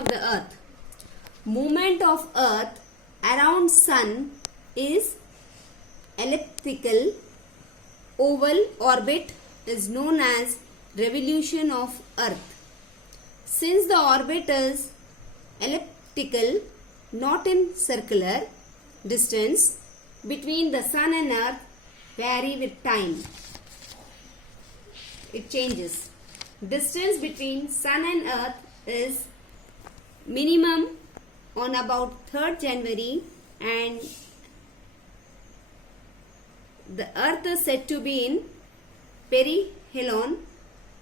of the earth. Movement of earth around sun is elliptical. Oval orbit is known as revolution of earth. Since the orbit is elliptical, not in circular, distance between the sun and earth vary with time. It changes. Distance between sun and earth is minimum on about 3rd January, and the earth is said to be in perihelion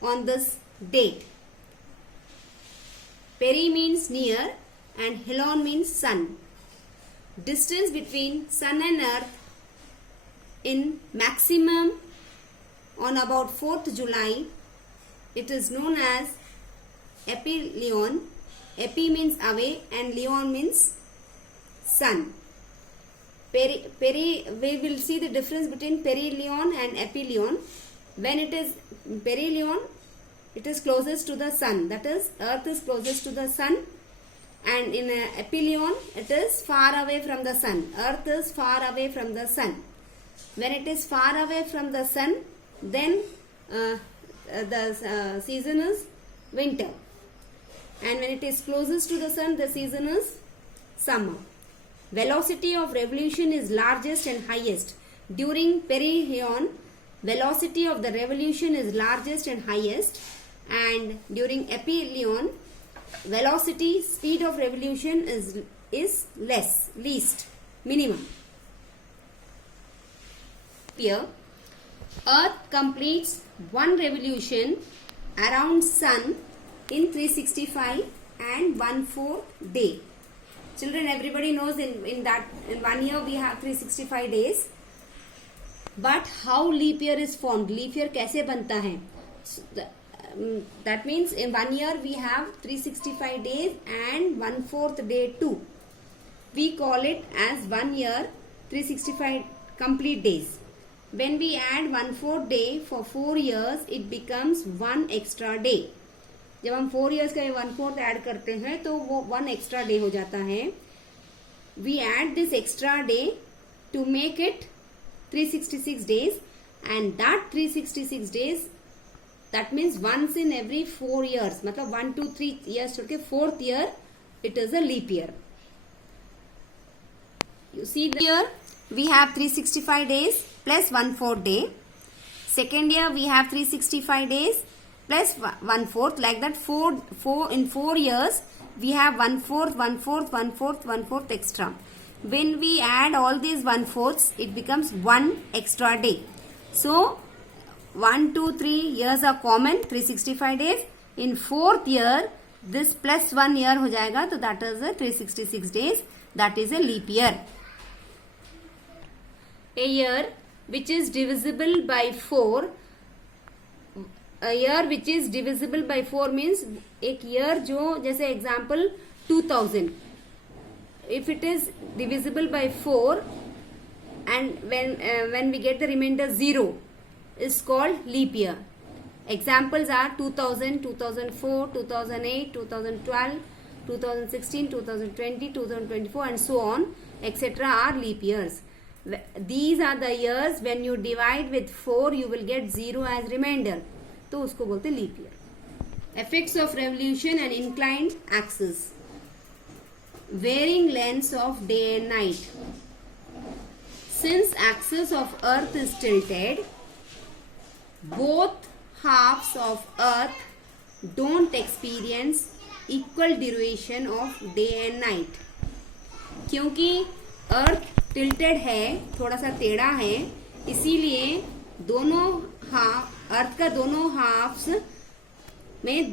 on this date. Peri means near and helion means sun. Distance between sun and earth in maximum on about 4th July, it is known as epilion. Epi means away and leon means sun. We will see the difference between perihelion and epilion. When it is perihelion, it is closest to the sun. That is, earth is closest to the sun. And in epilion, it is far away from the sun. Earth is far away from the sun. When it is far away from the sun, then the season is winter. And when it is closest to the sun, the season is summer. Velocity of revolution is largest and highest. During perihelion, velocity of the revolution is largest and highest. And during epilion, velocity, speed of revolution is least, minimum. Here, earth completes one revolution around sun in 365 and 1/4 day. Children, everybody knows in 1 year we have 365 days. But how leap year is formed? Leap year कैसे बनता है? That means in 1 year we have 365 days and 1/4 day too. We call it as 1 year 365 complete days. When we add 1/4 day for 4 years, it becomes 1 extra day. जब हम 4 years का 1/4 add करते हैं तो वो 1 extra day हो जाता है. We add this extra day to make it 366 days, and that 366 days, that means once in every 4 years, मतलब 1 2 3 years छोड़ के 4th year it is a leap year. You see here we have 365 days plus 1/4 day. Second year we have 365 days plus 1/4, like that. 4 years we have 1/4, 1/4, 1/4, 1/4 extra. When we add all these 1/4s, it becomes 1 extra day. So 1 2 3 years are common, 365 days. In 4th year this plus 1 year हो जाएगा, तो that is a 366 days. That is a leap year. A year which is divisible by 4. A year which is divisible by 4 means एक year जो, जैसे example 2000. If it is divisible by 4 and when we get the remainder 0, is called leap year. Examples are 2000, 2004, 2008, 2012, 2016, 2020, 2024 and so on, etc. are leap years. These are the years when you divide with 4, you will get 0 as remainder. तो उसको बोलते leap year. Effects of revolution and inclined axis. Varying lengths of day and night. Since axis of earth is tilted, both halves of earth don't experience equal duration of day and night. क्योंकि earth tilted है, थोड़ा सा टेढ़ा है, इसीलिए दोनों अर्थ का दोनों हाफ्स में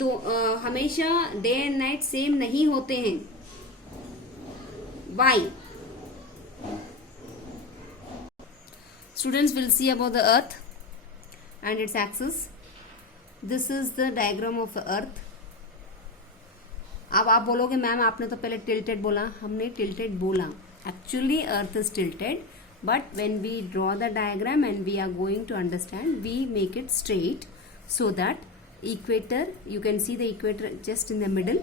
हमेशा डे एंड नाइट सेम नहीं होते हैं. Why? Students will see about the earth and its axis. This is the diagram of the earth. अब आप बोलोगे मैम आपने तो पहले tilted बोला. हमने tilted बोला. Actually earth is tilted, but when we draw the diagram and we are going to understand, we make it straight so that equator, you can see the equator just in the middle,